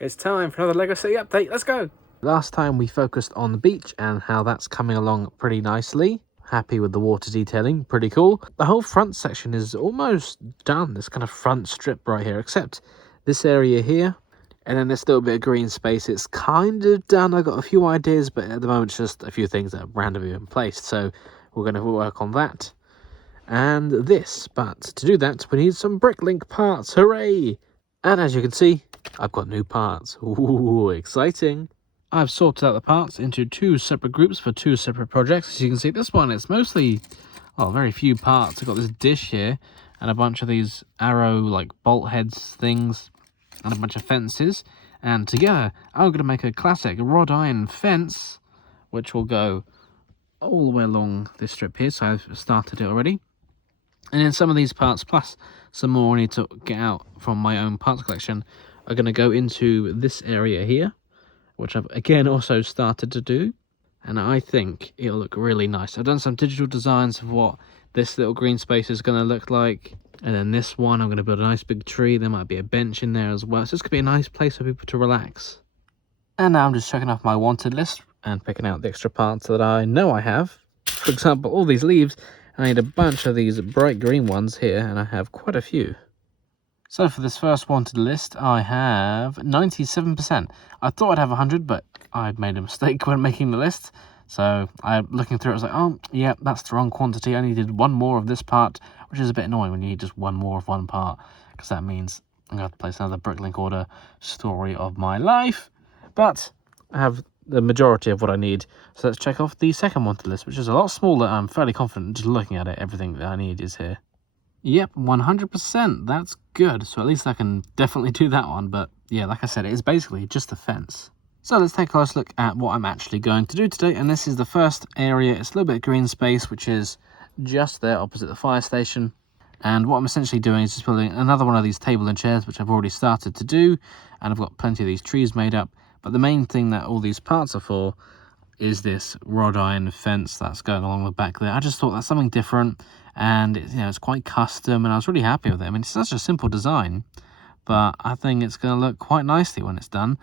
It's time for another LEGO City update. Let's go! Last time we focused on the beach and how that's coming along pretty nicely. Happy with the water detailing, pretty cool. The whole front section is almost done, this kind of front strip right here, except this area here. And then there's still a bit of green space. It's kind of done. I've got a few ideas, but at the moment it's just a few things that have randomly been placed. So we're going to work on that and this. But to do that, we need some Bricklink parts. Hooray! And as you can see, I've got new parts. Ooh, exciting. I've sorted out the parts into two separate groups for two separate projects. As you can see, this one, it's mostly, well, very few parts. I've got this dish here and a bunch of these arrow, like, bolt heads things and a bunch of fences. And together, I'm going to make a classic wrought iron fence, which will go all the way along this strip here. So I've started it already. And then some of these parts, plus some more I need to get out from my own parts collection, are going to go into this area here, which I've again also started to do. And I think it'll look really nice. I've done some digital designs of what this little green space is going to look like. And then this one, I'm going to build a nice big tree. There might be a bench in there as well. So it's going to be a nice place for people to relax. And now I'm just checking off my wanted list and picking out the extra parts that I know I have. For example, all these leaves. I need a bunch of these bright green ones here, and I have quite a few. So for this first wanted list, I have 97%. I thought I'd have 100, but I'd made a mistake when making the list. So I'm looking through it, I was like, oh, yeah, that's the wrong quantity. I needed one more of this part, which is a bit annoying when you need just one more of one part, because that means I'm going to have to place another Bricklink order. Story of my life. But I have the majority of what I need. So let's check off the second wanted list, which is a lot smaller. I'm fairly confident just looking at it. Everything that I need is here. Yep, 100%. That's good. So at least I can definitely do that one. But yeah, like I said, it is basically just a fence. So let's take a close look at what I'm actually going to do today. And this is the first area. It's a little bit of green space, which is just there opposite the fire station. And what I'm essentially doing is just building another one of these table and chairs, which I've already started to do. And I've got plenty of these trees made up. But the main thing that all these parts are for is this wrought iron fence that's going along the back there. I just thought that's something different, and it's quite custom, and I was really happy with it. I mean, it's such a simple design, but I think it's going to look quite nicely when it's done.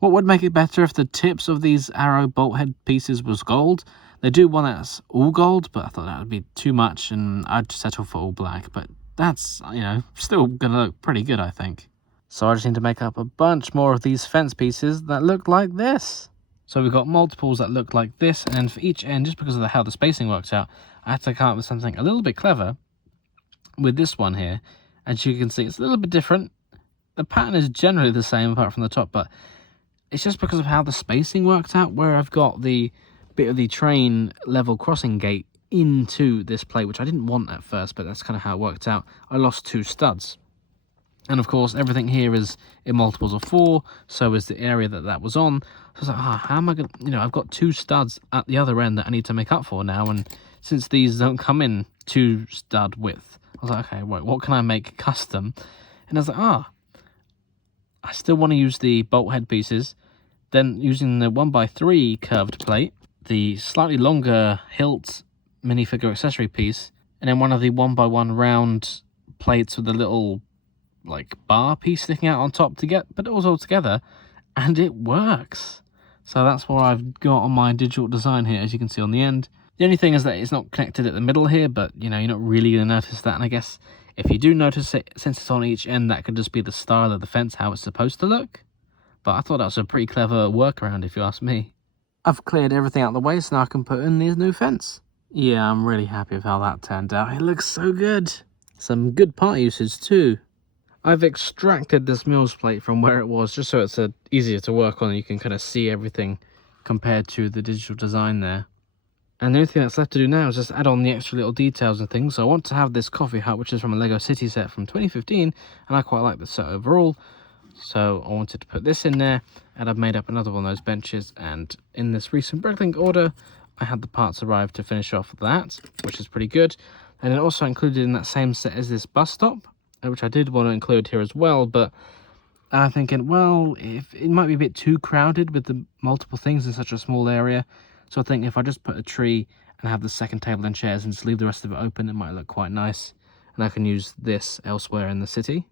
What would make it better if the tips of these arrow bolt head pieces was gold? They do one that's all gold, but I thought that would be too much, and I'd settle for all black. But that's, still going to look pretty good, I think. So I just need to make up a bunch more of these fence pieces that look like this. So we've got multiples that look like this, and then for each end, just because of how the spacing works out, I had to come up with something a little bit clever with this one here. As you can see, it's a little bit different. The pattern is generally the same apart from the top, but it's just because of how the spacing worked out, where I've got the bit of the train level crossing gate into this plate, which I didn't want at first, but that's kind of how it worked out. I lost 2 studs. And of course, everything here is in multiples of 4, so is the area that was on. So I was like, how am I going to, I've got 2 studs at the other end that I need to make up for now. And since these don't come in 2 stud width, I was like, okay, wait, what can I make custom? And I was like, I still want to use the bolt head pieces. Then using the 1x3 curved plate, the slightly longer hilt minifigure accessory piece, and then one of the 1x1 round plates with a little bar piece sticking out on top to put it all together, and it works. So that's what I've got on my digital design here, as you can see on the end. The only thing is that it's not connected at the middle here, but you're not really going to notice that. And I guess if you do notice it, since it's on each end, that could just be the style of the fence, how it's supposed to look. But I thought that was a pretty clever workaround, if you ask me. I've cleared everything out of the way, so now I can put in this new fence. Yeah, I'm really happy with how that turned out. It looks so good. Some good part usage too. I've extracted this Mills plate from where it was, just so it's easier to work on. You can kind of see everything compared to the digital design there. And the only thing that's left to do now is just add on the extra little details and things. So I want to have this coffee hut, which is from a LEGO City set from 2015, and I quite like the set overall. So I wanted to put this in there, and I've made up another one of those benches. And in this recent Bricklink order, I had the parts arrive to finish off that, which is pretty good. And then also included in that same set is this bus stop, which I did want to include here as well, but I'm thinking, well, if it might be a bit too crowded with the multiple things in such a small area. So I think if I just put a tree and have the second table and chairs and just leave the rest of it open, it might look quite nice. And I can use this elsewhere in the city.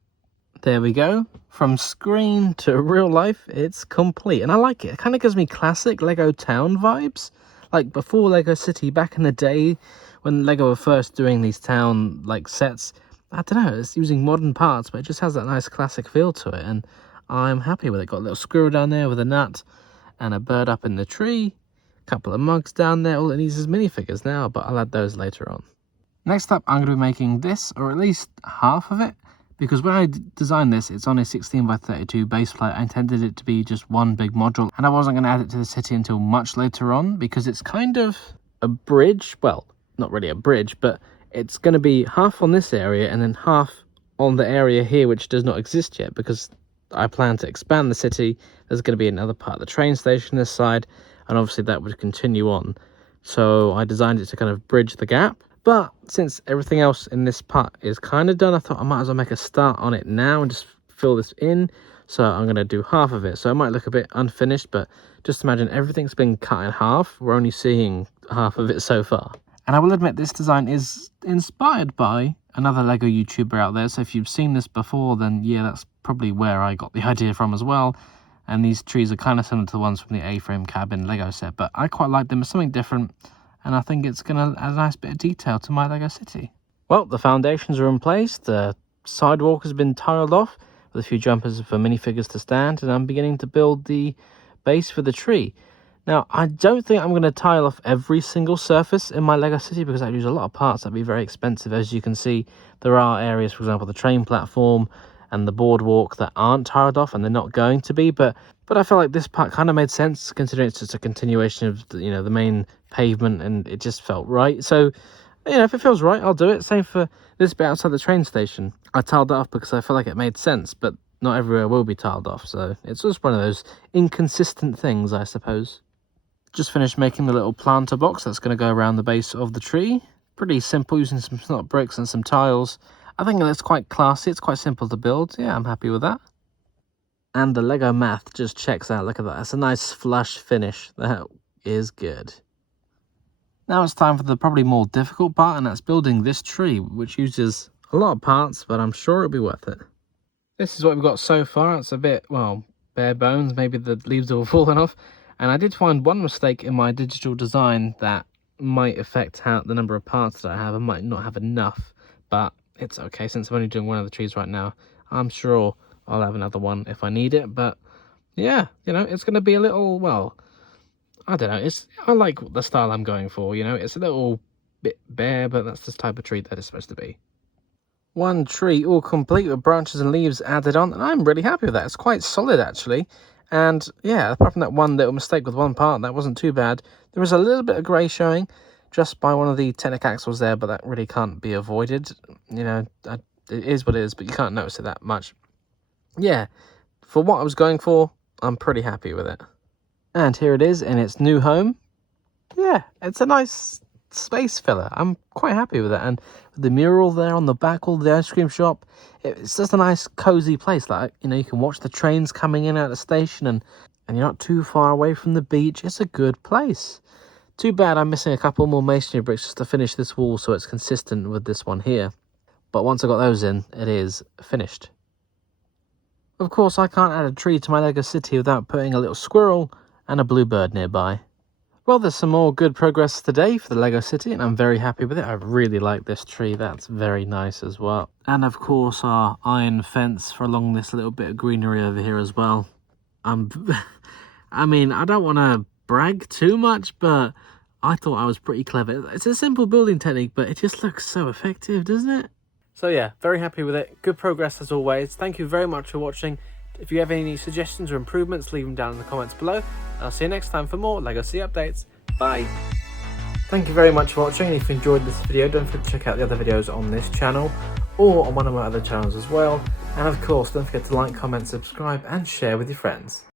There we go. From screen to real life, it's complete. And I like it. It kind of gives me classic Lego Town vibes. Like before Lego City, back in the day, when Lego were first doing these town like sets, I don't know, it's using modern parts, but it just has that nice classic feel to it, and I'm happy with it. Got a little squirrel down there with a nut, and a bird up in the tree, a couple of mugs down there. All it needs is minifigures now, but I'll add those later on. Next up, I'm going to be making this, or at least half of it, because when I designed this, it's on a 16 by 32 base plate. I intended it to be just one big module, and I wasn't going to add it to the city until much later on, because it's kind of a bridge. Well, not really a bridge, but it's going to be half on this area and then half on the area here, which does not exist yet, because I plan to expand the city. There's going to be another part of the train station this side, and obviously that would continue on. So I designed it to kind of bridge the gap. But since everything else in this part is kind of done, I thought I might as well make a start on it now and just fill this in. So I'm going to do half of it. So it might look a bit unfinished, but just imagine everything's been cut in half. We're only seeing half of it so far. And I will admit this design is inspired by another Lego YouTuber out there. So if you've seen this before, then yeah, that's probably where I got the idea from as well. And these trees are kind of similar to the ones from the A-frame cabin Lego set, but I quite like them. It's something different, and I think it's going to add a nice bit of detail to my Lego city. Well, the foundations are in place. The sidewalk has been tiled off with a few jumpers for minifigures to stand, and I'm beginning to build the base for the tree. Now, I don't think I'm going to tile off every single surface in my Lego city, because I'd use a lot of parts. That'd be very expensive. As you can see, there are areas, for example, the train platform and the boardwalk, that aren't tiled off, and they're not going to be. But I feel like this part kind of made sense, considering it's just a continuation of the, the main pavement, and it just felt right. So, if it feels right, I'll do it. Same for this bit outside the train station. I tiled it off because I feel like it made sense, but not everywhere will be tiled off. So it's just one of those inconsistent things, I suppose. Just finished making the little planter box that's going to go around the base of the tree. Pretty simple, using some snot bricks and some tiles. I think it's quite classy. It's quite simple to build. Yeah, I'm happy with that. And the Lego math just checks out. Look at that. It's a nice flush finish. That is good. Now it's time for the probably more difficult part, and that's building this tree, which uses a lot of parts, but I'm sure it'll be worth it. This is what we've got so far. It's a bit, well, bare bones. Maybe the leaves have all fallen off. And I did find one mistake in my digital design that might affect how the number of parts that I have. I might not have enough, but it's okay. Since I'm only doing one of the trees right now, I'm sure I'll have another one if I need it. But yeah, it's going to be a little, well, I don't know. I like the style I'm going for, It's a little bit bare, but that's the type of tree that it's supposed to be. One tree all complete with branches and leaves added on, and I'm really happy with that. It's quite solid, actually. And yeah, apart from that one little mistake with one part, that wasn't too bad. There was a little bit of grey showing just by one of the Technic axles there, but that really can't be avoided. It is what it is, but you can't notice it that much. Yeah, for what I was going for, I'm pretty happy with it. And here it is in its new home. Yeah, it's a nice space filler. I'm quite happy with it. And the mural there on the back wall of the ice cream shop, it's just a nice cozy place. Like, you can watch the trains coming in out of the station, and you're not too far away from the beach. It's a good place. Too bad I'm missing a couple more masonry bricks just to finish this wall so it's consistent with this one here. But once I got those in, it is finished. Of course, I can't add a tree to my Lego city without putting a little squirrel and a blue bird nearby. Well, there's some more good progress today for the Lego city, and I'm very happy with it. I really like this tree. That's very nice as well. And of course, our iron fence for along this little bit of greenery over here as well. I mean, I don't want to brag too much, but I thought I was pretty clever. It's a simple building technique, but it just looks so effective, doesn't it? So yeah, very happy with it. Good progress as always. Thank you very much for watching. If you have any suggestions or improvements, leave them down in the comments below. And I'll see you next time for more LEGO City updates. Bye! Thank you very much for watching, and if you enjoyed this video, don't forget to check out the other videos on this channel, or on one of my other channels as well. And of course, don't forget to like, comment, subscribe, and share with your friends.